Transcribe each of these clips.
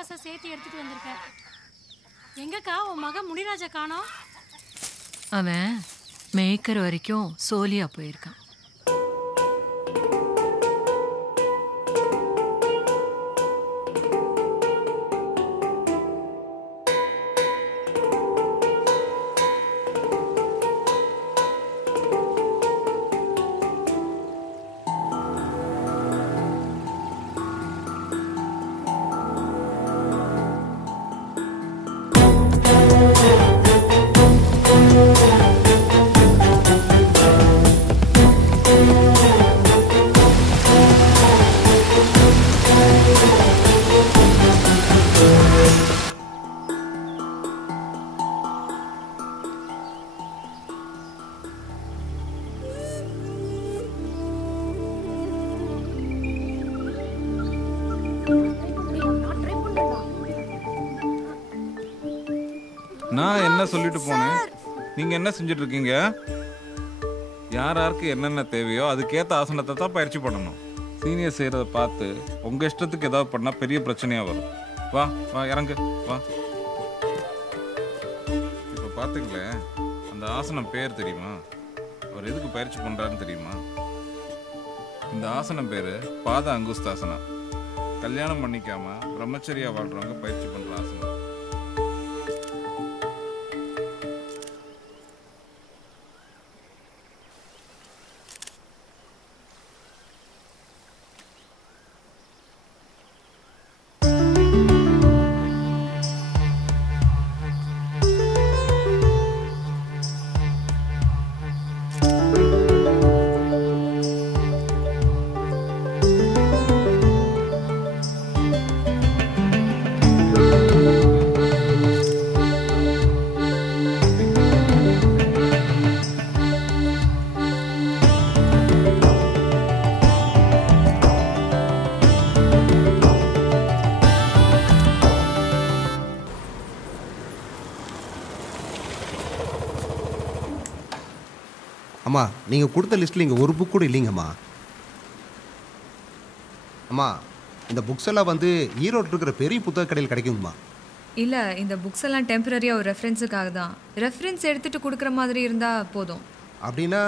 காசை சேர்த்து எடுத்துட்டு வந்திருக்க. எங்கக்கா உன் மகன் முனிராஜா காணோம்? அவன் மேய்க்கிற வரைக்கும் சோலியா போயிருக்கான். நான் என்ன சொல்லிட்டு போனேன், நீங்க என்ன செஞ்சுட்டு இருக்கீங்க? யாருக்கு என்னென்ன தேவையோ அதுக்கேற்ற ஆசனத்தை தான் பயிற்சி பண்ணணும். சீனியர் செய்யறத பார்த்து உங்க இஷ்டத்துக்கு ஏதாவது பண்ணா பெரிய பிரச்சனையா வரும். வா வா இறங்கு வா. இப்ப பாத்தீங்களே, அந்த ஆசனம் பேர் தெரியுமா? அவர் எதுக்கு பயிற்சி பண்றாருன்னு தெரியுமா? இந்த ஆசனம் பேரு பாத அங்குஸ்தாசனம். கல்யாணம் பண்ணிக்காம பிரம்மச்சரியா வாழ்றவங்க பயிற்சி பண்ற ஆசனம். அம்மா, நீங்கள் கொடுத்த லிஸ்ட்டில் இங்கே ஒரு புக் கூட இல்லைங்கம்மா. அம்மா, இந்த புக்ஸ் எல்லாம் வந்து ஈரோடு இருக்கிற பெரிய புத்தக கடையில் கிடைக்குங்கம்மா. இல்லை, இந்த புக்ஸ் எல்லாம் டெம்பரரியாக ஒரு ரெஃபரன்ஸுக்காக தான். ரெஃபரன்ஸ் எடுத்துகிட்டு கொடுக்குற மாதிரி இருந்தால் போதும். அப்படின்னா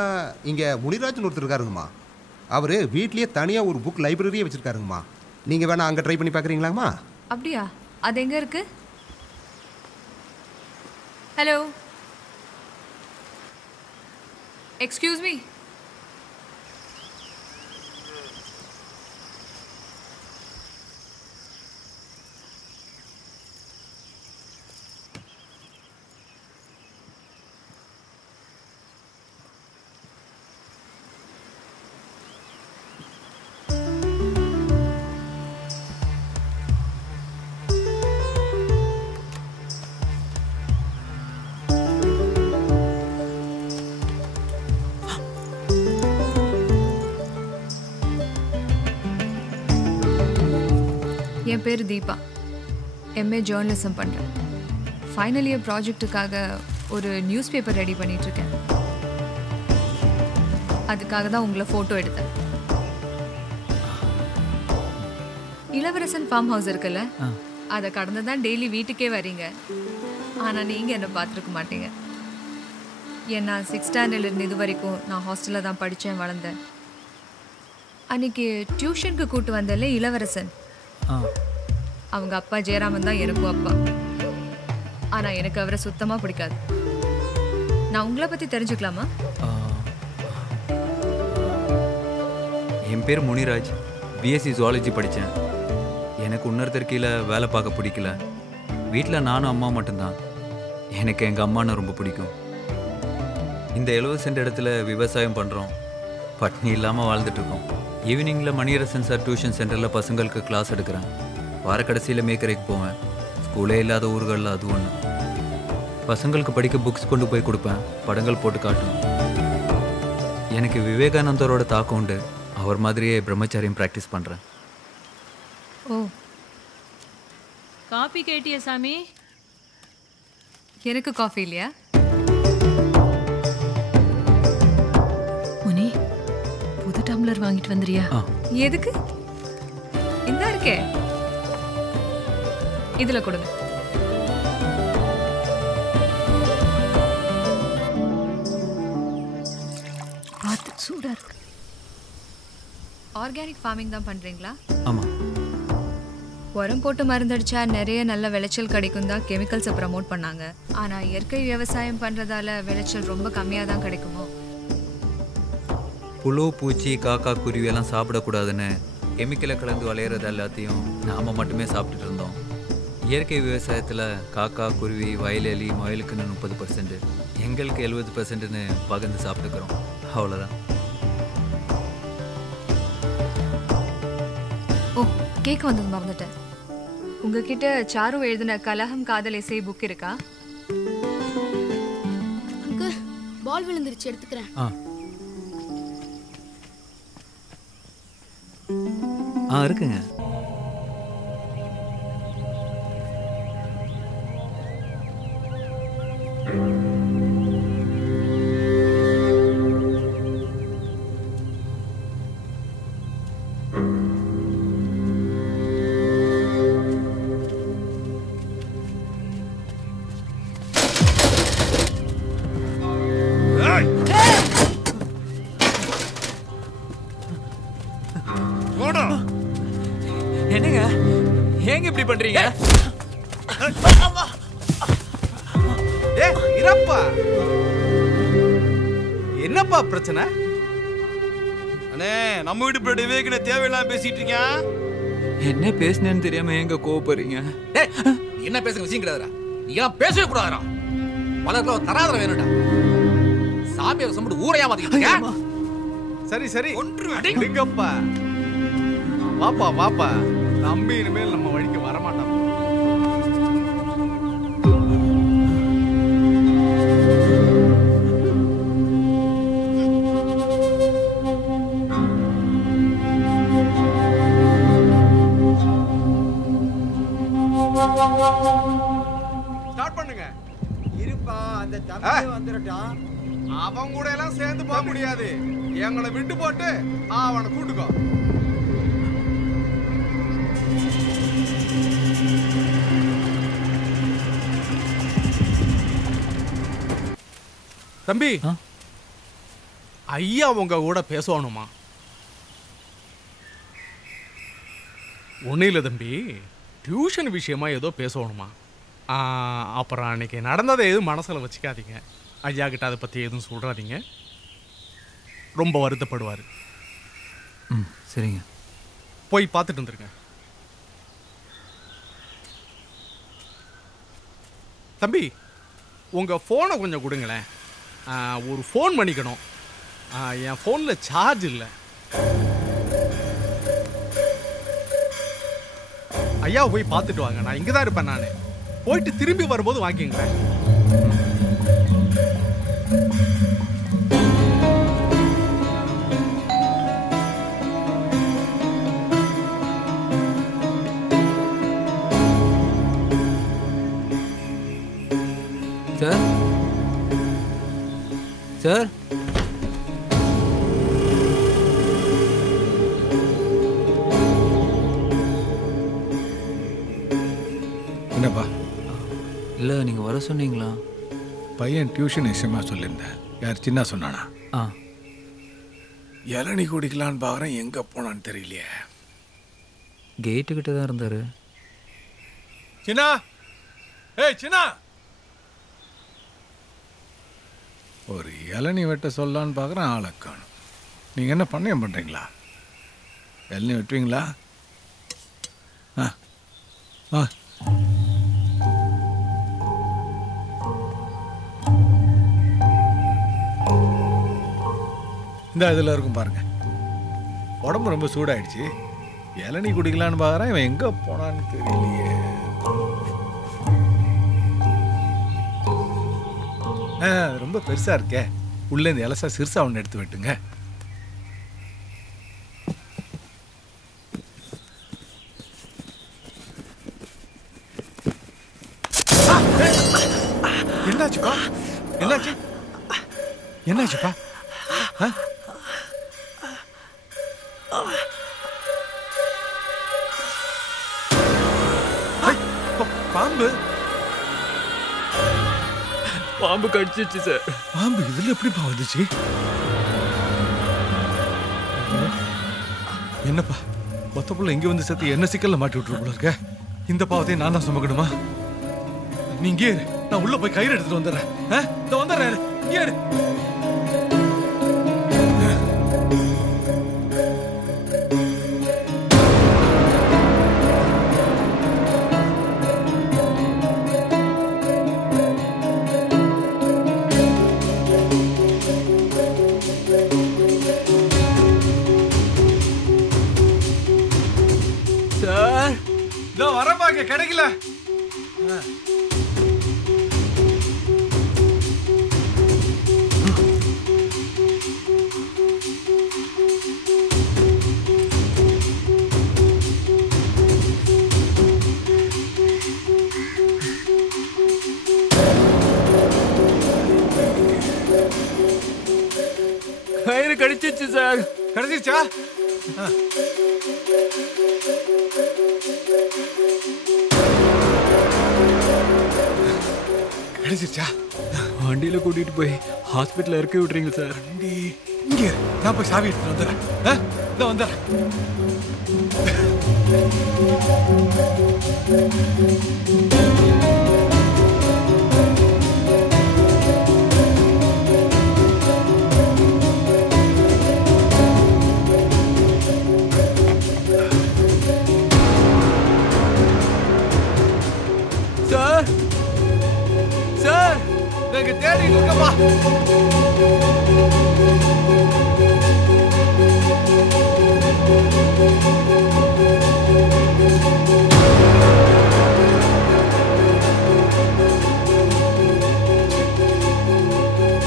இங்கே முனிராஜன் ஒருத்தர் இருக்காருங்கம்மா. அவர் வீட்லேயே தனியாக ஒரு புக் லைப்ரரியே வச்சுருக்காருங்கம்மா. நீங்கள் வேணா அங்கே ட்ரை பண்ணி பார்க்குறீங்களாம்மா? அப்படியா? அது எங்கே இருக்குது? Hello, excuse me. என் பேர் தீபா. எம்ஏ ஜேர்னலிசம் பண்ணுறேன். ஃபைனல் இயர் ப்ராஜெக்ட்டுக்காக ஒரு நியூஸ் பேப்பர் ரெடி பண்ணிகிட்ருக்கேன். அதுக்காக தான் உங்களை ஃபோட்டோ எடுத்தேன். இளவரசன் ஃபார்ம் ஹவுஸ் இருக்குல்ல, அதை கடந்து தான் டெய்லி வீட்டுக்கே வரீங்க. ஆனால் நீங்கள் என்னை பார்த்துருக்க மாட்டீங்க. ஏன்னா 6th ஸ்டாண்டர்ட்லேருந்து இது வரைக்கும் நான் ஹாஸ்டலில் தான் படித்தேன், வளர்ந்தேன். அன்றைக்கி டியூஷனுக்கு கூப்பிட்டு வந்தல இளவரசன், அவங்க அப்பா ஜெயராமன் தான் எனக்கும் அப்பா. ஆனால் எனக்கு அவரை சுத்தமாக பிடிக்காது. நான் உங்களை பற்றி தெரிஞ்சுக்கலாமா? என் பேர் முனிராஜ். பிஎஸ்சி ஜுவாலஜி படித்தேன். எனக்கு இன்னொருத்தர் கீழே வேலை பார்க்க பிடிக்கல. வீட்டில் நானும் அம்மா மட்டும்தான். எனக்கு எங்கள் அம்மான்னு ரொம்ப பிடிக்கும். இந்த 70 சென்ட் இடத்துல விவசாயம் பண்ணுறோம். பட்னி இல்லாமல் வாழ்ந்துட்டுருக்கோம். ஈவினிங்கில் மணியரசன் சார் டியூஷன் சென்டரில் பசங்களுக்கு கிளாஸ் எடுக்கிறேன். வார கடைசியில் மேக்கரைக்கு போவேன். ஸ்கூலே இல்லாத ஊர்களில் அது ஒன்று. பசங்களுக்கு படிக்க புக்ஸ் கொண்டு போய் கொடுப்பேன், படங்கள் போட்டு காட்டுவேன். எனக்கு விவேகானந்தரோட தாக்கம் உண்டு. அவர் மாதிரியே பிரம்மச்சாரியம் ப்ராக்டிஸ் பண்ணுறேன். ஓ, காபி கேட்டியா சாமி? எனக்கு காஃபி இல்லையா? முனி, புது டம்ளர் வாங்கிட்டு வந்துறியா? எதுக்கு? இந்த இருக்கே. இதுல கொடுங்க. பார்த்து சூடா இருக்கு. ஆர்கானிக் ஃபார்மிங் தான் பண்றீங்களா? ஆமா. உரம் போட்டு மருந்தடிச்சா நிறைய நல்ல விளைச்சல் கிடைக்கும் தான் கெமிக்கல்ஸை ப்ரமோட் பண்ணாங்க. ஆனா இயற்கை விவசாயம் பண்றதால விளைச்சல் ரொம்ப கம்மியா தான் கிடைக்குமோ? புழு, பூச்சி, காக்கா, குருவி எல்லாம் சாப்பிடக்கூடாதுன்னு கெமிக்கலை கலந்து விளையிறது எல்லாத்தையும் நாம மட்டுமே சாப்பிட்டுட்டு இருந்தோம். இயற்கை விவசாயத்தில் காக்கா, குருவி, வயலெலி, முயலுக்குன்னு 30%, எங்களுக்கு 70%ன்னு பகிர்ந்து சாப்பிட்டுக்கிறோம். அவ்வளோதான். ஓ, கேட்க வந்தது மறந்துட்டேன். உங்ககிட்ட சாரு எழுதின கலகம் காதல் இசை புக் இருக்கா? அங்கிள், பால் விழுந்துருச்சு, எடுத்துக்கிறேன். இருக்குங்க. என்னங்க ஏங்க இப்படி பண்றீங்க? இரப்பா, என்னப்பா பிரச்சனை? அண்ணே, நம்ம வீட்டு பிள்ளை விவேகனை தேவையில்லாம பேசிட்டு இருக்கீங்க. என்ன பேசுனேன்னு தெரியாம எங்க கோவப்படுறீங்க? என்ன பேசுற விஷயம் கிடையாதுடா. நீ எல்லாம் பேசவே கூடாதுடா. பலர்ல தராதர வேணும்டா. சாமியார் சம்படு ஊரையா மாத்திக்கிட்டு. சரி சரி அடிங்கப்பா. வாப்பா வாப்பா, நம்பி இனிமேல் நம்ம வழிக்கு வரமாட்டோம். ஸ்டார்ட் பண்ணுங்க. இருப்பா, அந்த தம்பி வந்துடட்டான். அவன் கூட எல்லாம் சேர்ந்து போக முடியாது. எங்களை விட்டு போட்டு அவனை கூட்டுக்கோ. தம்பி, ஐயா உங்க கூட பேசணுமா? ஒன்றும் இல்லை தம்பி, டியூஷன் விஷயமா ஏதோ பேசணுமா? அப்புறம் அன்னைக்கு நடந்ததை எதுவும் மனசில் வச்சுக்காதீங்க. ஐயா கிட்ட அதை பற்றி எதுவும் சொல்கிறாதீங்க, ரொம்ப வருத்தப்படுவார். சரிங்க, போய் பார்த்துட்டு வந்துருங்க. தம்பி, உங்கள் ஃபோனை கொஞ்சம் கொடுங்களேன். ஒரு ஃபோன் பண்ணிக்கணும். என் ஃபோனில் சார்ஜ் இல்லை. ஐயா போய் பார்த்துட்டு வாங்க. நான் இங்கே தான் இருப்பேன். நான் போயிட்டு திரும்பி வரும்போது வாங்கிங்களேன். சார் சார் என்னப்பா? இல்லை, நீங்கள் வர சொன்னீங்களா? பையன் டியூஷன் விஷயமா சொல்லியிருந்தேன். யார் சின்ன சொன்னானா? இளநீ குடிக்கலான்னு பார்க்குறேன், எங்கே போனான்னு தெரியலையே. கேட்டுக்கிட்ட தான் இருந்தார். சின்னா, ஏய் சின்னா, ஒரு இளநீ வெட்ட சொல்லலான்னு பார்க்குறேன், ஆளை காணும். நீங்கள் என்ன பண்ணையம் பண்ணுறீங்களா? இளநீ வெட்டுவீங்களா? இந்த இதில் இருக்கும் பாருங்க. உடம்பு ரொம்ப சூடாயிடுச்சு. இளநீ குடிக்கலான்னு பார்க்குறேன், இவன் எங்கே போனான்னு தெரியலையே. ரொம்ப பெருசாக இருக்கே. உள்ளே இந்த இலசா சிறுசா ஒன்று எடுத்து வெட்டுங்க. என்னாச்சுப்பா? என்னாச்சு? என்னாச்சுப்பா? பாம்பு கடிச்சிச்சு சார். பாம்பு இதுல எப்படிப்பா வந்துச்சு? என்னப்பா மொத்த புள்ள இங்க வந்து சேர்த்து என்ன சிக்கல்ல மாட்டி விட்டுரு போல இருக்க. இந்த பாவத்தையும் நான் தான் சுமக்கணுமா? நீங்க இரு, நான் உள்ள போய் கயிறு எடுத்துட்டு வந்துடுறேன். இந்த வந்துடுறேன், இங்கே இரு. சார் இதோ வரப்பாக்க கிடைக்கல. கயிறு கடிச்சிச்சு சார். கிடைச்சிருச்சா? கிடைச்சிருச்சா? வண்டியில கூட்டிட்டு போய் ஹாஸ்பிட்டல் இறக்கி விட்டுறீங்க சார். வண்டி இங்கே இரு, நான் போய் சாவி எடுத்துட்டு வந்துடுறேன். இதோ வந்துடுறேன். சார் சார் நீங்க தேடிட்டு இருக்கப்பா.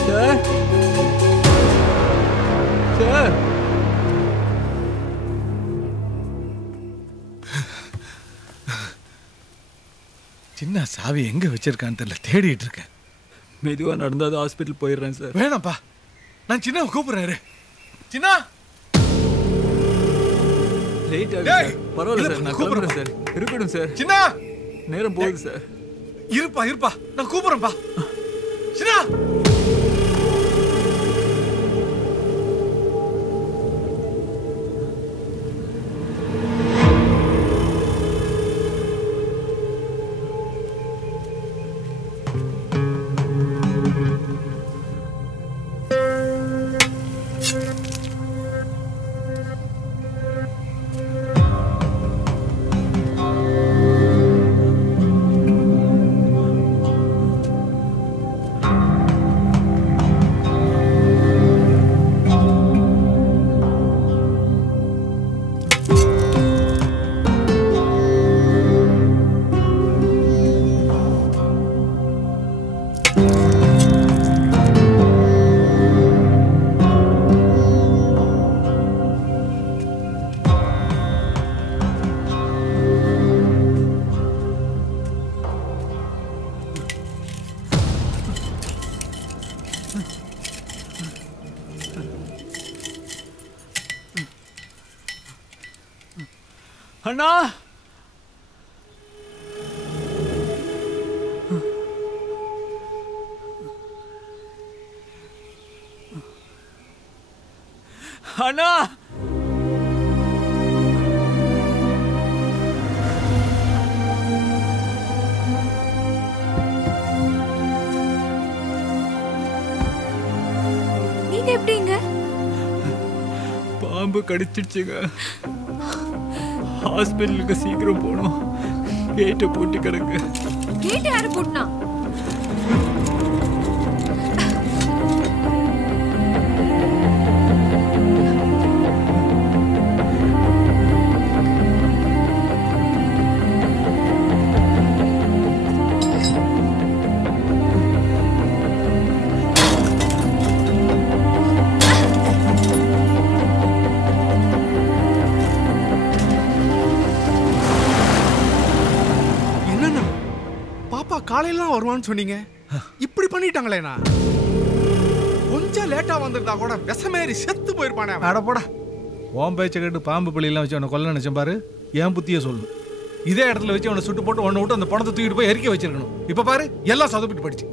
சார் சார் சின்ன சாவி எங்க வச்சிருக்கான்னு தெரியல, தேடிட்டு இருக்கேன். மெதுவா நடந்தாது ஹாஸ்பிட்டல் போயிடுறேன் சார். வேணாம்ப்பா, நான் சின்ன கூப்பிடுறேன். சின்ன லேட் ஆகுது சார். பரவாயில்ல சார், நான் கூப்பிடுறேன் சார். இருக்கட்டும் சார். சின்ன நேரம் போகுது சார். இருப்பா, நான் கூப்பிடுறேன்ப்பா. சின்ன அண்ணா அண்ணா நீங்க எப்படிங்க? பாம்பு கடிச்சிடுச்சுங்க. ஹாஸ்பிட்டலுக்கு சீக்கிரம் போகணும். கேட்டை போட்டு கிடக்கு. கேட்டு யாரு போட்டுனா? காலையில வருவான்னு சொன்னீங்க, இப்படி பண்ணிட்டாங்களேண்ணா. கொஞ்சம் லேட்டா வந்திருந்தா கூட விஷமேறி செத்து போயிருப்பானே. அட போடா, ஓம் பேச்சை கேட்டு பாம்பு பள்ளியெல்லாம் வச்சு அவனை கொல்ல நினைச்சேன் பாரு. என் புத்திய சொல்லு. இதே இடத்துல வச்சு அவனை சுட்டு போட்டு ஒன்னை விட்டு அந்த பணத்தை தூக்கிட்டு போய் எரிக்க வச்சிருக்கணும். இப்ப பாரு, எல்லாம் சொதப்பிட்டு படிச்சு.